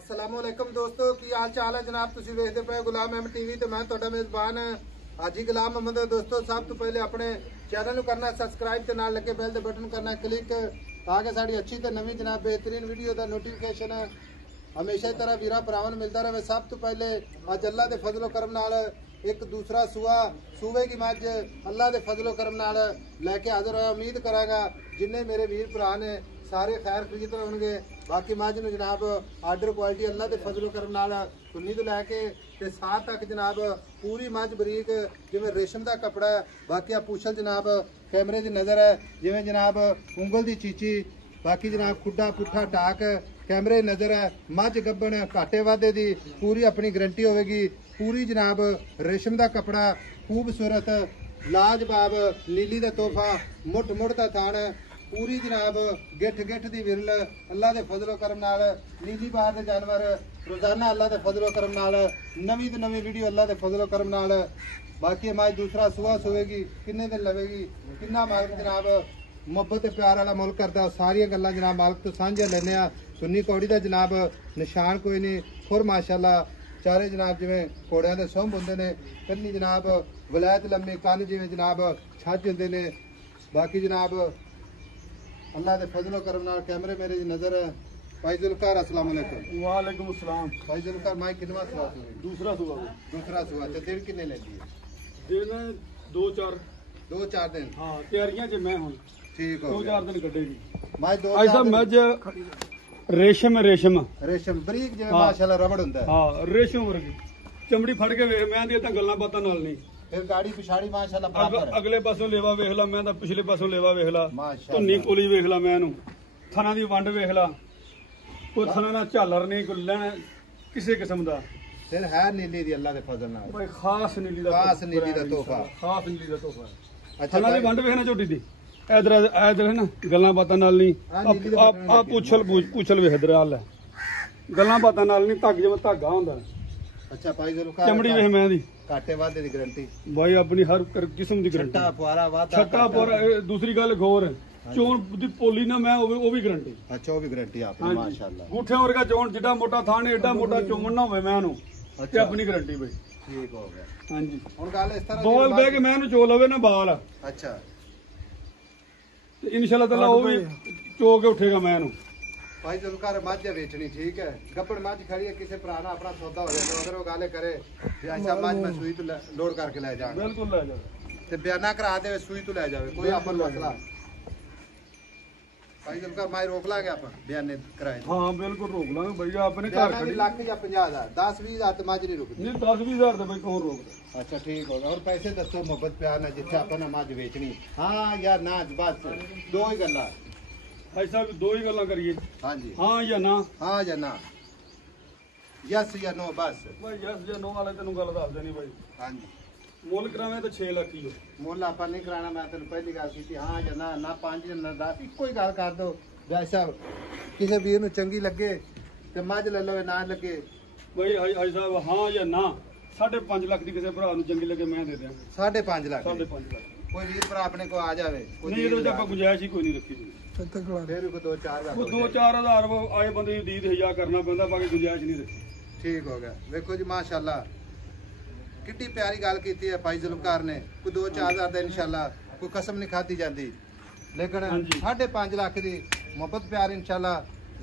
अस्सलामुअलैकुम दोस्तों की हाल चाल है जनाब। तुसीं वेखदे पे गुलाम अहमद टीवी ते मैं तुहाडा मेज़बान हाजी गुलाम अहमद। दोस्तों सब तो पहले अपने चैनल नूं करना सब्सक्राइब ते नाल लगे बैल दे बटन करना क्लिक ताकि साडी अच्छी ते नवीं जनाब बेहतरीन वीडियो दा नोटिफिकेशन हमेशा तरह वीरा भरावां नूं मिलदा रहे। सब तो पहले अज अल्लाह दे फजलो करम नाल एक दूसरा सूबे की मझ अल्लाह दे फजलो करम नाल लैके हाजिर होया। उम्मीद करांगा जिन्ने मेरे वीर भरा ने सारे खैर खरीद होंगे। बाकी मझ नूं जनाब आर्डर क्वालिटी अल्लाह दे फजलो करम नाल सुन्नी तो लैके ते साथ तक जनाब पूरी मझ बरीक जिवें रेशम का कपड़ा है। बाकी आ पूछल जनाब कैमरे की नज़र है जिवें जनाब उंगल की चीची। बाकी जनाब खुड्डा पुट्ठा टाक कैमरे नज़र है। मझ गब्बन घाटे वाधे की पूरी अपनी गारंटी होगी। पूरी जनाब रेशम का कपड़ा खूबसूरत लाजवाब नीली का तोहफा मुठ मुठ का थान पूरी जनाब गिठ गिठ की विरल अल्लाह के फजलो करम नाल नीली बाहर के जानवर रोजाना अल्लाह के फजलो करम नाल नवी तो नवी वीडियो अल्लाह के फजलो करम नाल। बाकी हमारी दूसरा सुबह सोएगी किन्ने दिन लवेगी किन्ना मालिक जनाब मुहब्बत प्यार वाला मुल्क करता सारिया गल्लां जनाब मालिक तो सांझे लेने। सुन्नी कौड़ी का जनाब निशान कोई नहीं खुर माशाअल्लाह चारे जनाब जिमें घोड़िया के सुंभ होंगे ने कन्नी जनाब वलैत लम्मी कन्न जिमें जनाब छज होंगे ने। बाकी जनाब अल्लाह के फजलो करम नाल कैमरे मेरे की नज़र है। भाई जुल्फकार अस्सलाम वालेकुम। वालेकुम अस्सलाम। भाई जुल्फकार माई कितना सुबह दूसरा सुबह दूसरा सुबह तो दिन किन्ने लेती है? दिन दो चार दिन। हाँ तैयारियां च मैं हूं ठीक हो 2-4 दिन कटेगी माई दो आज दा मज रेशम रेशम बरीक जिवें माशाअल्लाह रबड़ हुंदा है। हाँ रेशम वर्गी चमड़ी फड़ के वेख मैं दी तां गल्लां बातां नाल नहीं। फिर गाड़ी पिछाड़ी माशाअल्लाह बराबर है। अगले पासों लेवा वेख ला मैं तां पिछले पासों लेवा वेख ला माशाअल्लाह धुन्नी कोली वेख ला मैं नूं थना दी वंड वेख ला कोई थना ना झालर नहीं कोई लैण किसी किस्म दा। फिर है नीली दी अल्लाह दे फजल नाल भाई खास नीली दा तोहफा खास नीली दा तोहफा। अच्छा थना दी वंड वेखना झोटी दी इधर है ना गल्लां बातां नाल नहीं आ पूछल वेख इधर हाल है गल्लां बातां नाल नहीं धग जिवें धागा हुंदा। अच्छा भाई जुल्फकार चमड़ी वेख मैं दी घाटे वाधे दी गारंटी भाई अपनी हर किस्म दी गारंटी। छट्टा फुआरा वाधा छट्टा पर दूसरी गल घोर चोन दी पोली ना मैं वो भी गारंटी। अच्छा वो भी गारंटी आपकी माशाअल्लाह। गुठे वर्गा चोन जिड्डा मोटा थान एडा मोटा चोमन ना होवे मैं नु ते अपनी गारंटी भाई ठीक हो गया। हां जी हुन गल इस तरह बाल बह के मैं नु चो लवे ना बाल अच्छा ते इंशाल्लाह ताला वो भी चो के उठेगा मैं नु। भाई जुल्फकार मझ बेचनी ठीक है गब्बड़ मझ खड़ी है किसी भरा ना अपना सौदा हो जाए तो अगर वो गाले करे ऐसा मझ मैं सुई तो लोड करके ले जाऊंगा बिल्कुल ले जाओ ते बयाना करा दे सुई तो ले जावे कोई अपन मसला भाई जुल्फकार माई रोक लांगे अपन बयाने कराए। हां बिल्कुल रोक लांगे भैया अपने घर खड़ी लाख या 50,000 10-20,000 तो मझ नहीं रुकती नहीं 10-20,000 तो भाई कौन रोकदा। अच्छा ठीक होगा। और पैसे दसो मोहब्बत प्यार ना जिथे अपन मझ बेचनी हाँ या ना बस दो ही गल्ला भाई साहब दो ही गल्लां करिए हाँ जी हां या ना हाँ या ना यस या नो बस भाई यस या नो वाले तेन गल दस देनी भाई हाँ जी मुल करावे तो 6 लाख किलो मुल आप नहीं कराना मैं तेन पहली गल की हाँ या ना 5 या ना 10 इको ही गल कर दो वैसा किसी वीर चंगी लगे तो मझ ले लो ना लगे भाई हाई साहब हाँ या ना 5.5 लाख की किसी भरा चंगी लगे मैं दे दें 5.5 लाख 5.5 लाख कोई वीर भरा अपने को आ जाए नहीं ये तो गुंजाइश ही कोई नहीं रखी फिर भी 2-4 हज़ार आए बंदे दी दहिया करना पैंदा बाकी गुंजाइश नहीं रखी। ठीक हो गया। देखो जी माशाअल्लाह कितनी प्यारी गल की है भाई जुल्फकार ने कोई 2-4 हज़ार का इंशाल्लाह कोई कसम नहीं खाती जाती लेकिन 5.5 लाख की मोहब्बत प्यार इंशाल्लाह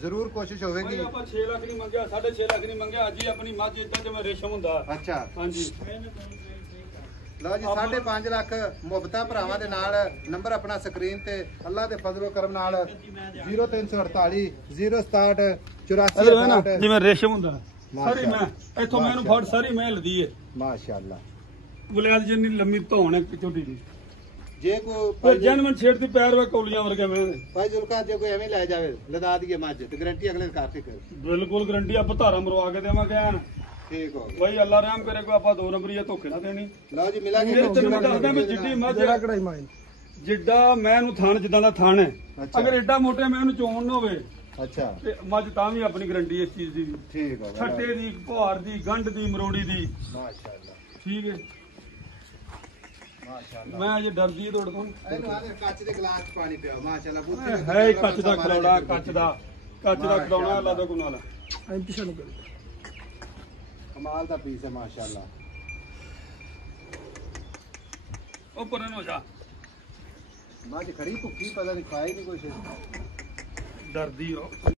जरूर कोशिश होगी। 6 लाख नहीं मंगया 6.5 लाख नहीं मंगया अज ही अपनी मझ इतना जिवें रेशम हुंदा। अच्छा हां जी लो जी 5.5 लाख मुहब्बत भरावां दे नाल नंबर अपना स्क्रीन ते अल्लाह दे फजलो करम नाल 0348 067 84 जिवें रेशम हुंदा सारी मैं इथों मैनू फड़ सारी मैं लदी है माशाअल्लाह वलैद जिन्नी लम्मी धौण है छोटी जी जे कोई जनमन छेड़ती पैर वे कौलियां वर्गे मैं भाई जुल्फकार जे कोई एवें ले जावे लदा दिए मझ ते गारंटी अगले काफी कर बिल्कुल गारंटी आप धारा मरवा के देवांगे एन ठीक हो गया। भाई अल्लाह रहम करे को आपा 2 नंबरी धोखे ना देनी। लो जी मिलांगे दसदा मैं जिड्डी मझ जिड्डा मैं नु थान जिद्दां दा थान है अगर एडा मोटे मैं नु चोण ना होवे अच्छा ते मझ तां भी अपनी गारंटी इस चीज दी ठीक हो छट्टे दी पुहार दी गंढ दी मरोड़ी दी माशाअल्लाह ठीक है माशाअल्लाह मैं अजे डरदी तोड़ तो एनु आले कच्च दे गिलास च पानी पियो माशाअल्लाह है कच्च दा खड़ौड़ा कच्च दा खड़ौना अल्लाह दा गुनाह ਐਂ ਪਿਛਾ ਨੂੰ ਕਰੀ ਕਮਾਲ ਦਾ ਪੀਸ ਹੈ ਮਾਸ਼ਾਅੱਲਾ। ਉਹ ਪਰਨ ਹੋ ਜਾ, ਮੱਝ ਖੜੀ ਭੁੱਖੀ, ਪਤਾ ਨਹੀਂ ਖਾਈ ਨਹੀਂ ਕੁਛ। ਡਰਦੀ ਉਹ।